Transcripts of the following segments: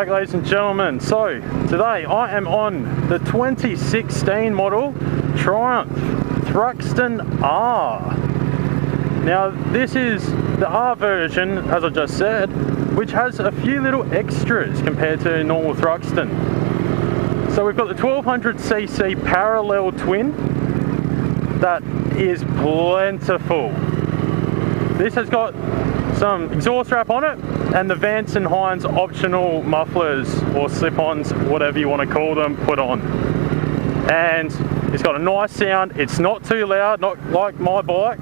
back, ladies and gentlemen. So today I am on the 2016 model Triumph Thruxton R. Now this is the R version, as I just said, which has a few little extras compared to a normal Thruxton. So we've got the 1200cc parallel twin that is plentiful. This has got some exhaust wrap on it and the Vance & Hines optional mufflers or slip-ons, whatever you want to call them, put on. And it's got a nice sound. It's not too loud, not like my bike.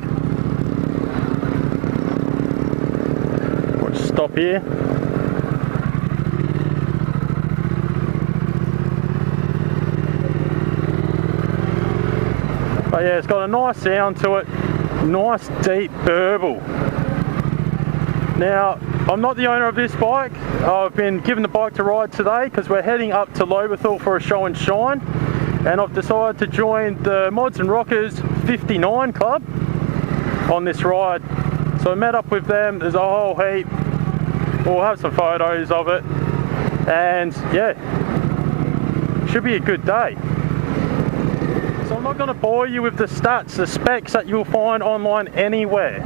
We'll just stop here. But yeah, it's got a nice sound to it. Nice deep burble. Now, I'm not the owner of this bike. I've been given the bike to ride today because we're heading up to Lobethal for a show and shine, and I've decided to join the Mods and Rockers 59 club on this ride. So I met up with them. There's a whole heap. We'll have some photos of it, and yeah, should be a good day. So I'm not going to bore you with the stats, the specs that you'll find online anywhere.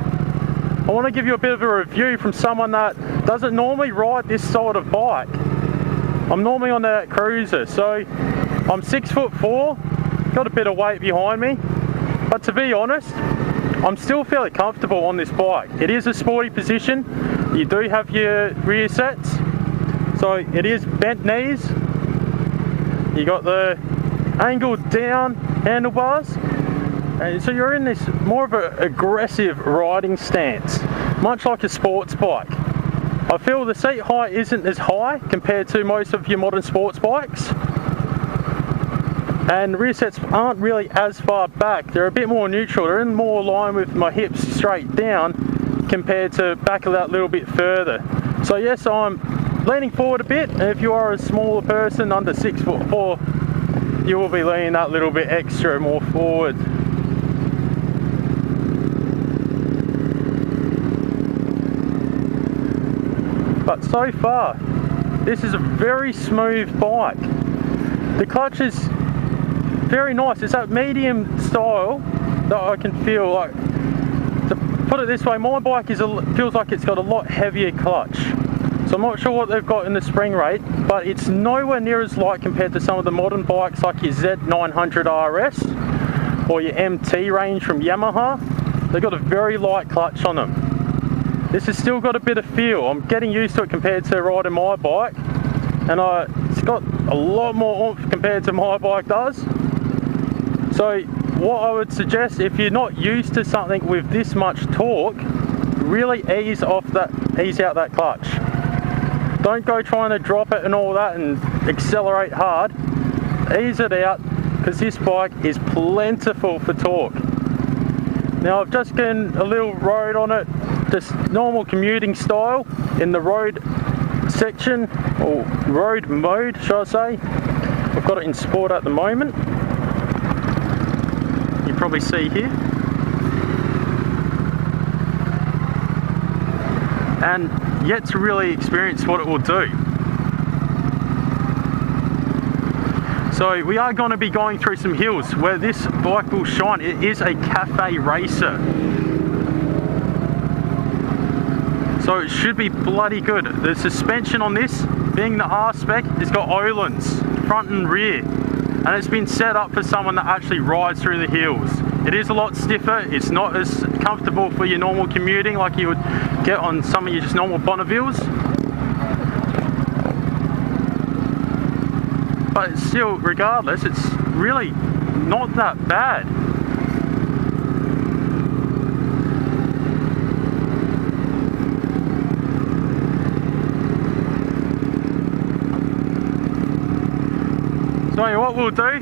I want to give you a bit of a review from someone that doesn't normally ride this sort of bike. I'm normally on the cruiser, so I'm 6'4", got a bit of weight behind me, but to be honest, I'm still fairly comfortable on this bike. It is a sporty position. You do have your rear sets, so it is bent knees. You got the angled down handlebars. And so you're in this more of an aggressive riding stance, much like a sports bike. I feel the seat height isn't as high compared to most of your modern sports bikes. And rear sets aren't really as far back. They're a bit more neutral. They're in more line with my hips straight down compared to back a little bit further. So yes, I'm leaning forward a bit. And if you are a smaller person under 6'4", you will be leaning that little bit extra more forward. But so far, this is a very smooth bike. The clutch is very nice. It's that medium style that I can feel like. To put it this way, my bike feels like it's got a lot heavier clutch. So I'm not sure what they've got in the spring rate, but it's nowhere near as light compared to some of the modern bikes like your Z900 RS or your MT range from Yamaha. They've got a very light clutch on them. This has still got a bit of feel. I'm getting used to it compared to riding my bike, and it's got a lot more oomph compared to my bike does. So what I would suggest, if you're not used to something with this much torque, really ease out that clutch. Don't go trying to drop it and all that and accelerate hard. Ease it out, because this bike is plentiful for torque. Now I've just done a little road on it, just normal commuting style in the road section, or road mode should I say. I've got it in sport at the moment. You probably see here. And yet to really experience what it will do. So we are going to be going through some hills where this bike will shine. It is a cafe racer. So it should be bloody good. The suspension on this, being the R spec, it's got Öhlins, front and rear. And it's been set up for someone that actually rides through the hills. It is a lot stiffer. It's not as comfortable for your normal commuting like you would get on some of your just normal Bonnevilles. But still, regardless, it's really not that bad. So what we'll do,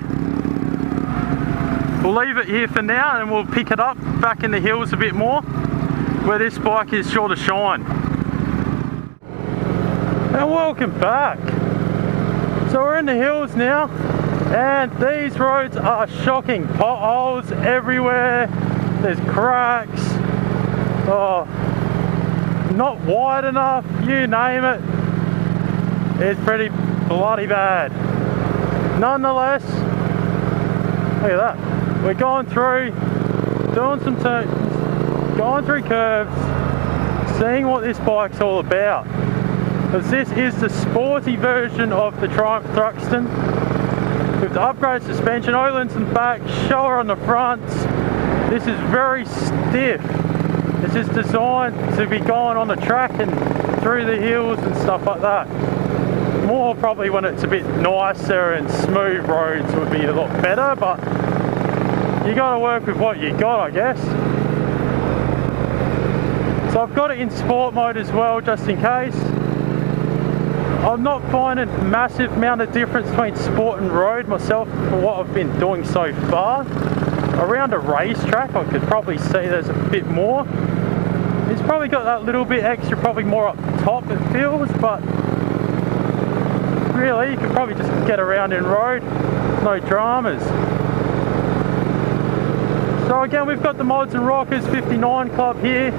we'll leave it here for now and we'll pick it up back in the hills a bit more, where this bike is sure to shine. And welcome back. So we're in the hills now, and these roads are shocking. Potholes everywhere, there's cracks, oh, not wide enough, you name it. It's pretty bloody bad. Nonetheless, look at that. We're going through, doing some turns, going through curves, seeing what this bike's all about. Because this is the sporty version of the Triumph Thruxton with the upgraded suspension, Öhlins in the back, shower on the front. This is very stiff. This is designed to be going on the track and through the hills and stuff like that. More probably when it's a bit nicer and smooth roads would be a lot better, but you got to work with what you got, I guess. So I've got it in sport mode as well, just in case. I'm not finding a massive amount of difference between sport and road myself for what I've been doing so far. Around a racetrack I could probably see there's a bit more. It's probably got that little bit extra, probably more up top it feels, but really you could probably just get around in road, no dramas. So again, we've got the Mods and Rockers 59 Club here,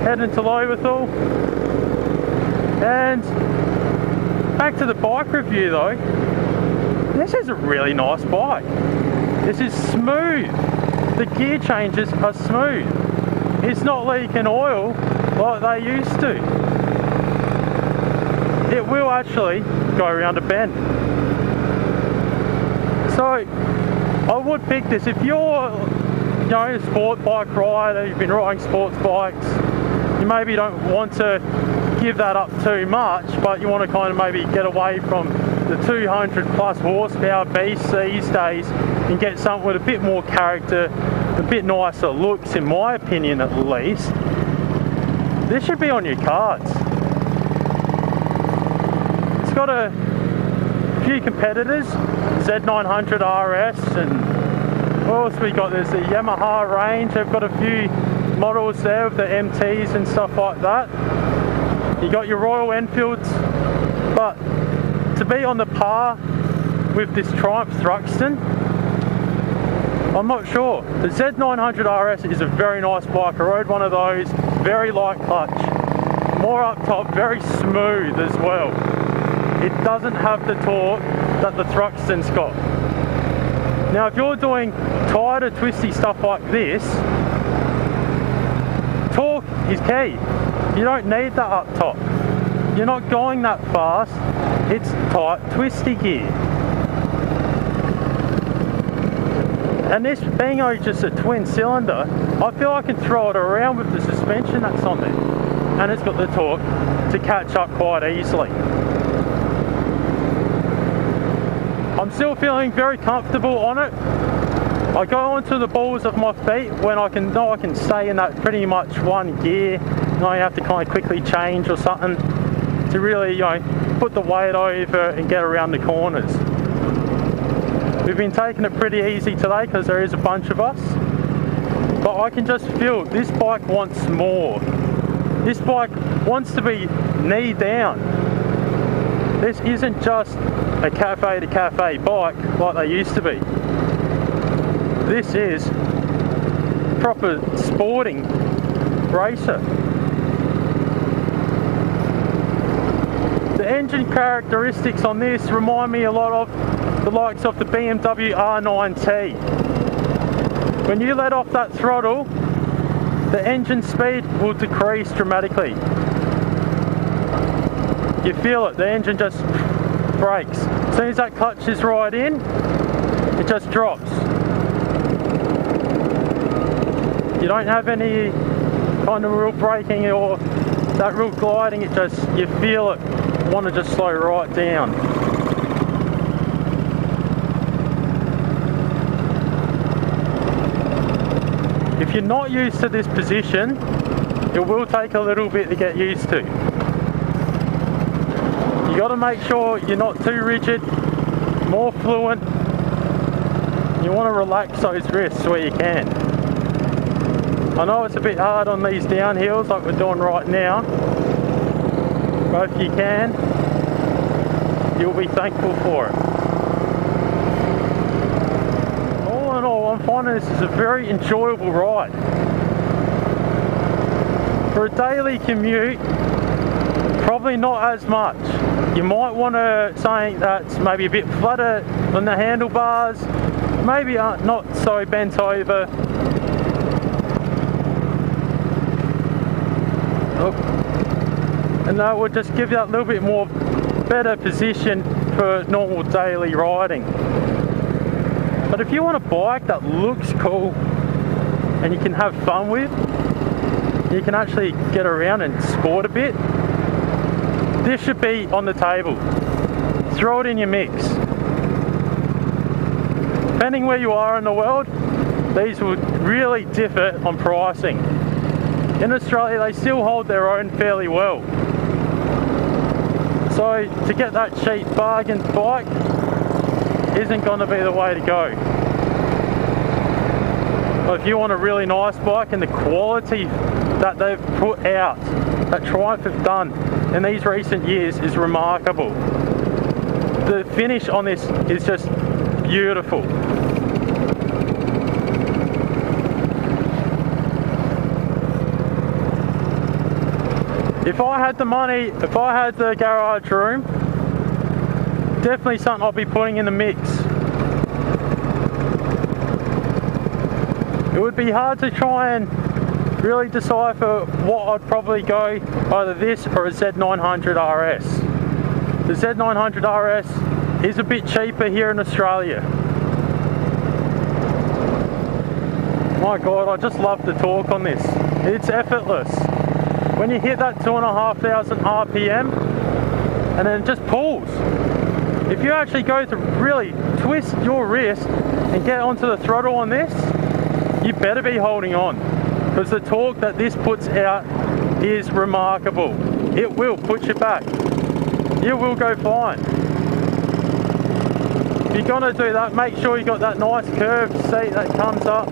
heading to Lobethal. And back to the bike review though, this is a really nice bike. This is smooth. The gear changes are smooth. It's not leaking oil like they used to. It will actually go around a bend. So I would pick this if you're, you know, a sport bike rider, you've been riding sports bikes, you maybe don't want to give that up too much, but you want to kind of maybe get away from the 200 plus horsepower beasts these days and get something with a bit more character, a bit nicer looks, in my opinion at least. This should be on your cards. It's got a few competitors, Z900 RS, and what else we got? There's the Yamaha range. They've got a few models there with the MTs and stuff like that. You got your Royal Enfields, but to be on the par with this Triumph Thruxton, I'm not sure. The Z900 RS is a very nice bike. I rode one of those, very light clutch, more up top, very smooth as well. It doesn't have the torque that the Thruxton's got. Now if you're doing tighter, twisty stuff like this, torque is key. You don't need that up top. You're not going that fast. It's tight, twisty gear. And this being just a twin cylinder, I feel I can throw it around with the suspension that's on there. And it's got the torque to catch up quite easily. I'm still feeling very comfortable on it. I go onto the balls of my feet when I know I can stay in that pretty much one gear. You know, you have to kind of quickly change or something to really, you know, put the weight over and get around the corners. We've been taking it pretty easy today because there is a bunch of us, but I can just feel this bike wants more. This bike wants to be knee down. This isn't just a cafe to cafe bike like they used to be. This is proper sporting racer. The engine characteristics on this remind me a lot of the likes of the BMW R9T. When you let off that throttle, the engine speed will decrease dramatically. You feel it, the engine just brakes. As soon as that clutch is right in, it just drops. You don't have any kind of real braking or that real gliding, it just, you feel it, want to just slow right down. If you're not used to this position, it will take a little bit to get used to. You got to make sure you're not too rigid, more fluent. You want to relax those wrists where you can. I know it's a bit hard on these downhills like we're doing right now, but if you can, you'll be thankful for it. All in all, I'm finding this is a very enjoyable ride. For a daily commute, probably not as much. You might want something that's maybe a bit flatter on the handlebars, maybe not so bent over. And that would just give you that little bit more better position for normal daily riding. But if you want a bike that looks cool and you can have fun with, you can actually get around and sport a bit, this should be on the table. Throw it in your mix. Depending where you are in the world, these would really differ on pricing. In Australia, they still hold their own fairly well. So to get that cheap bargain bike isn't going to be the way to go. But if you want a really nice bike, and the quality that they've put out, that Triumph have done in these recent years is remarkable. The finish on this is just beautiful. If I had the money, if I had the garage room, definitely something I'll be putting in the mix. It would be hard to try and really decipher what I'd probably go, either this or a Z900 RS. The Z900 RS is a bit cheaper here in Australia. My God, I just love the torque on this. It's effortless. When you hit that 2,500 RPM and then it just pulls. If you actually go to really twist your wrist and get onto the throttle on this, you better be holding on, because the torque that this puts out is remarkable. It will put you back. You will go flying. If you're gonna do that, make sure you got that nice curved seat that comes up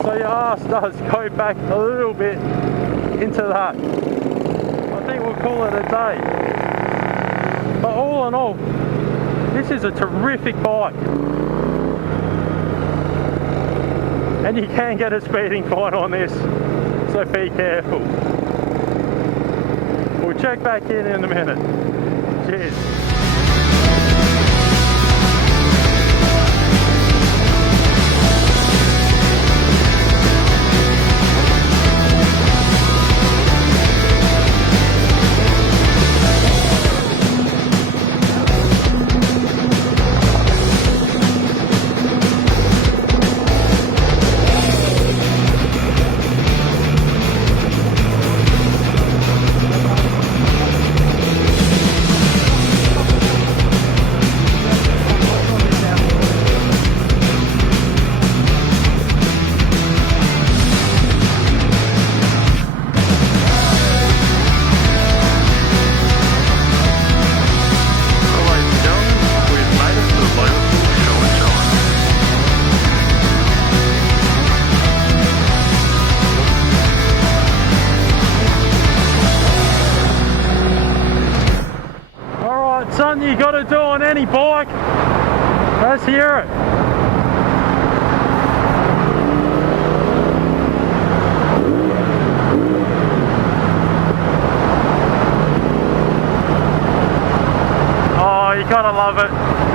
so your ass does go back a little bit into that. I think we'll call it a day. But all in all, this is a terrific bike. And you can get a speeding fine on this, so be careful. We'll check back in a minute. Cheers. Something you got to do on any bike. Let's hear it. Oh, you gotta love it.